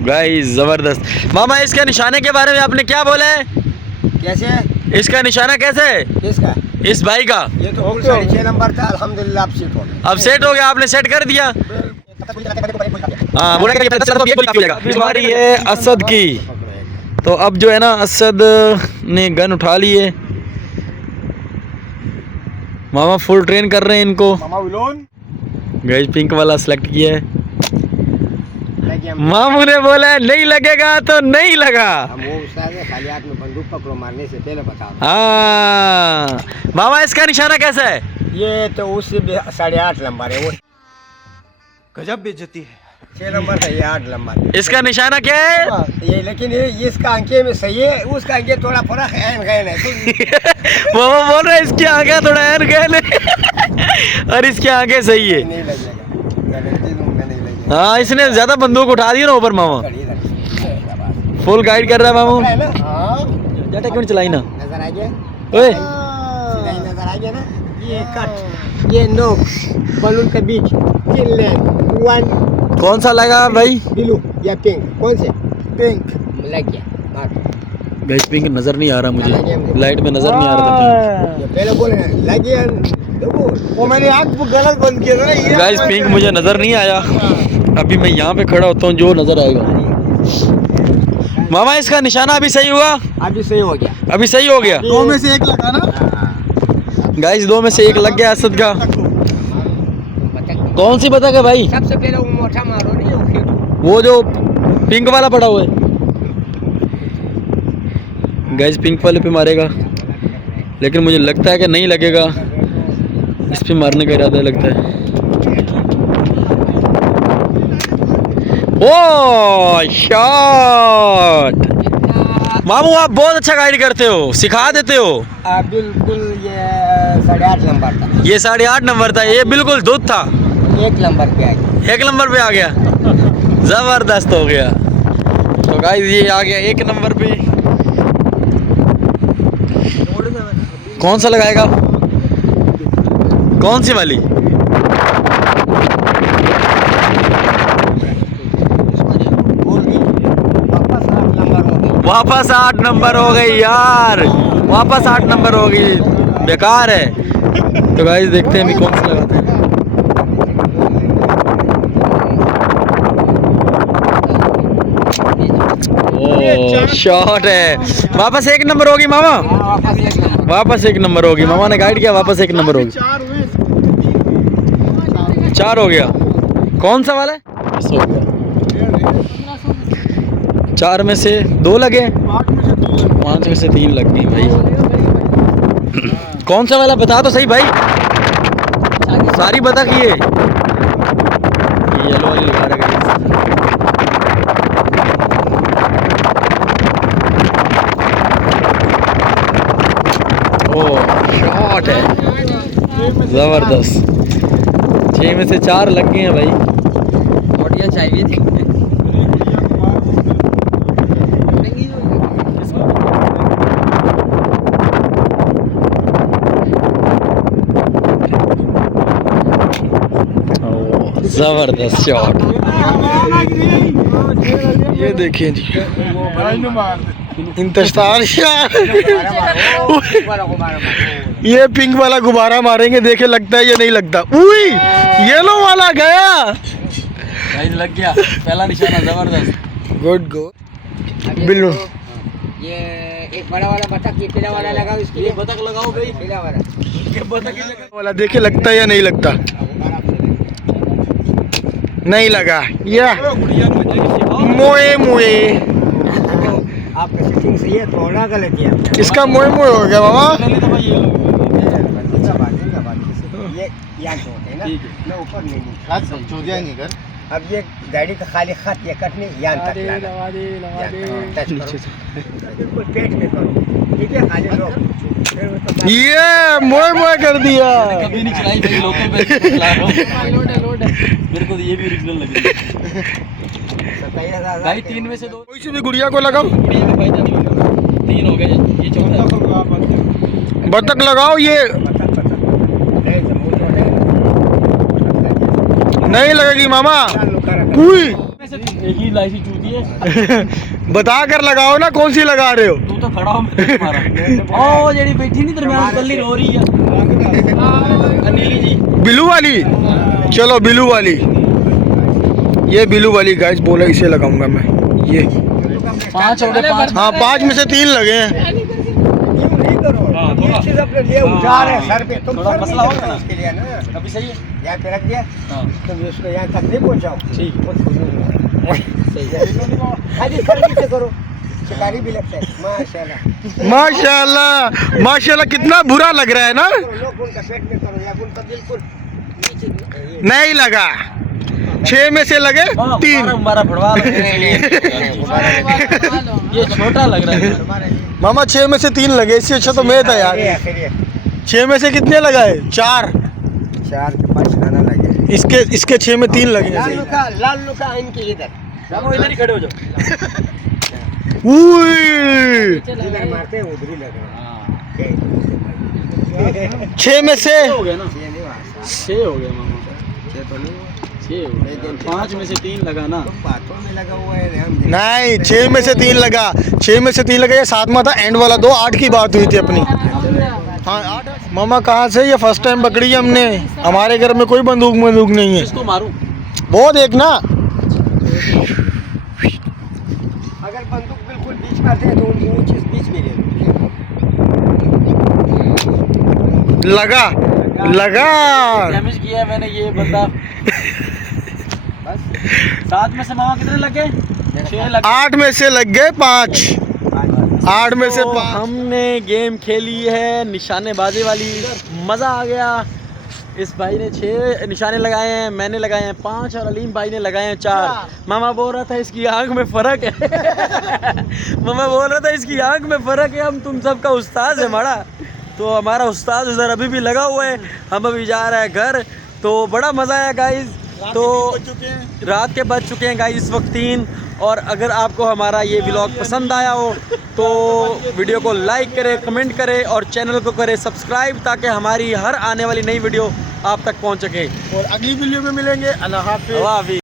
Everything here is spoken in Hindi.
गाइस जबरदस्त। मामा इसके निशाने के बारे में आपने क्या बोला है? कैसे? इसका निशाना कैसे है? किसका? इस भाई का। ये तो 6.5 नंबर था, अल्हम्दुलिल्लाह अब सेट हो गया। अब सेट हो गया, आपने सेट कर दिया। हाँ बोला हमारी है असद की। तो अब जो है ना असद ने गन उठा ली है। मामा फुल ट्रेन कर रहे हैं इनको। गाइस पिंक वाला सिलेक्ट किया है। मामू ने बोला नहीं लगेगा तो नहीं लगा। वो उस्ताद है, खाली हाथ में बंदूक पकड़ो, मारने से पहले बताओ। हाँ मामा इसका निशाना कैसा है? ये तो उससे 8.5 नंबर है। वो गजब बेइज्जती है। 6 नंबर है, ये 8 नंबर। इसका निशाना क्या है? ये लेकिन ये इसका अंके में सही है, उसका अंके थोड़ा फर्क है, गैन है। मामा बोल रहे इसकी आगे थोड़ा है गैन है और इसकी आगे सही है। नहीं लगेगा, गारंटी दूंगा नहीं लगेगा। हाँ इसने ज्यादा बंदूक उठा दी ना ऊपर। मामा फुल गाइड कर रहा है मामू। जाटा क्यों चलाई ना? नजर आ गया? ओए सीधा ही नजर आ गया ना? ये कट, ये नोक, बलून के बीच 3 लेन, 1 कौन सा लगा भाई? ब्लू या पिंक? कौन से? पिंक लग गया। गाइस पिंक नजर नहीं आ रहा मुझे, लाइट में नजर नहीं आ रहा था। ये पहले बोले लग गया, देखो वो मैंने आँख गलत बंद किया था ना। ये गाइस पिंक मुझे नजर नहीं आया। अभी मैं यहाँ पे खड़ा होता हूँ, जो नजर आएगा। मामा इसका निशाना अभी सही हुआ? अभी सही हो गया। अभी सही हो गया। 2 में से 1 लगा ना। गाइस 2 में से 1 लग गया असद का। कौन सी बतख है भाई? सबसे पहले वो मोटा मारो नहीं, वो जो पिंक वाला पड़ा हुआ है। गाइस पिंक वाले पे मारेगा, लेकिन मुझे लगता है कि नहीं लगेगा। इस पे मारने का इरादा लगता है। ओ शॉट! मामू आप बहुत अच्छा गाइड करते हो, सिखा देते हो। बिल्कुल ये 8.5 नंबर था। ये 8.5 नंबर था, ये बिल्कुल दूध था। 1 नंबर पे आ गया। 1 नंबर पे आ गया, जबरदस्त हो गया। तो गाइस ये आ गया 1 नंबर पे। कौन सा लगाएगा? कौन सी वाली? वापस 8 नंबर हो गई यार, वापस 8 नंबर हो गई, बेकार है। तो गाइस देखते हैं अभी कौन सा लगाते हैं। ओ शॉट है, वापस 1 नंबर होगी मामा। वापस 1 नंबर होगी, मामा ने गाइड किया, वापस 1 नंबर होगी। 4 हो गया। कौन सा वाला है? 4 में से 2 लगे, 5 में से 3 लग गई भाई। कौन सा वाला बता तो सही भाई। सारी बता कि ये येलो वाली लगा रहा है। ओ शॉट है, जबरदस्त। 6 में से 4 लग गए हैं भाई। ऑडिया चाहिए थी। जबरदस्त शॉट। ये देखिए जी, इंतजार। ये पिंक वाला गुब्बारा मारेंगे, देखे लगता है ये नहीं लगता। उई येलो वाला गया, लग गया पहला निशाना, जबरदस्त। Good go Billu. ये एक बड़ा वाला बतख, ये पीला वाला लगाओ, इसके लिए बतख लगाओ भाई, पीला वाला। ये बतख वाला देखे लगता है या नहीं लगता? नहीं लगा। या मोए मोए आपका सेटिंग सही है, थोड़ा गलत है। इसका मोए मोए हो गया मामा। ये यहाँ से होते हैं ना, मैं ऊपर नहीं कर। अब ये गाड़ी का खाली खत, ये कटने यहाँ तक टच करो, पेट में करो, ठीक है? खाली लो, ये मोए मोए कर दिया। कभी नहीं चलाई भाई, लोकल पे चला रहा हूं। लोड है मेरे को, ये भी ओरिजिनल लग रही है भाई। 3 में से 2 कोई सी भी गुड़िया को लगाओ। 3 हो गए, ये चौथा बतख लगाओ। ये नहीं लगेगी मामा। लाल लो करा उई एक ही लाइसी चूती है बता कर लगाओ ना कौन सी लगा रहे हो। तू तो खड़ा हो मैं मारा ओ जेडी बैठी नहीं दरमियान कल्ली रो रही है अनिल जी बिलू वाली, चलो बिलू वाली, ये बिलू वाली गाइस बोला इसे लगाऊंगा मैं। ये 5 हो गए 5 हाँ 5 में से 3 लगे हैं। नहीं करो ये चीज अपने लिए उठा रहे सर पे तुम थोड़ा सर मसला नहीं होगा करना ना। उसके लिए ना अभी सही है यहाँ पे रख दिया हाँ तुम उसको यहाँ तक नहीं पहुँचाओ ठीक। बहुत खुश हो जाऊंगा। खाली सर नीचे करो शिकारी भी लगता है माशाल्लाह। माशाल्लाह माशाल्लाह कितना बुरा लग रहा है ना। लोग उनका पेट में करो या उनका बिल्कुल नीचे नहीं लगा, 6 में से लगे 3। हमारा फड़वा लो ये छोटा लग रहा है मामा 6 में से 3 लगे, इससे अच्छा तो मैं था यार। 6 में से कितने लगाए? 4। 4 के 5 खाना लगे इसके 6 में 3 लगे। लाल लुका इनके इधर वो इधर ही खड़े हो जाओ उई इधर मारते हैं उधर ही लग रहा है 6 में से हो गया ना ये नहीं वहाँ 6 हो गया मामा ये तो नहीं हुआ 6 हो गया 5 में से 3 लगा ना तुम बातों में लगा हुआ है हम नहीं, 6 में से 3 लगा, 6 में से 3 लगा। ये 7वां था एंड वाला 2 8 की बात हुई थी अपनी। हाँ 8 मामा कहाँ से ये फर्स्ट टाइम पकड़ी है हमने। हमारे घर में कोई बंदूक नहीं है। इसको मारूं वो देखना अगर बंदूक बिल्कुल बीच में आते हैं तो उनको वो चीज बीच में ले लो लगा लगा। डैमेज किया है मैंने ये बंदा बस 7 में से मामा कितने लगे 6 लगे 8 में से लग गए 5। 8 में से 5। हमने गेम खेली है निशानेबाजी वाली मज़ा आ गया। इस भाई ने 6 निशाने लगाए हैं, मैंने लगाए हैं 5 और अलीम भाई ने लगाए हैं 4। मामा बोल रहा था इसकी आंख में फ़र्क है मामा बोल रहा था इसकी आंख में फ़र्क है। हम तुम सबका उस्ताद है हमारा, तो हमारा उस्ताद उधर अभी भी लगा हुआ है। हम अभी जा रहे हैं घर। तो बड़ा मज़ा आया गाइस। तो रात के बज चुके हैं गाइस इस वक्त 3। और अगर आपको हमारा ये व्लॉग पसंद आया हो तो वीडियो को लाइक करें, कमेंट करें और चैनल को करें सब्सक्राइब, ताकि हमारी हर आने वाली नई वीडियो आप तक पहुंच सके। और अगली वीडियो में मिलेंगे। अल्लाह हाफिज़।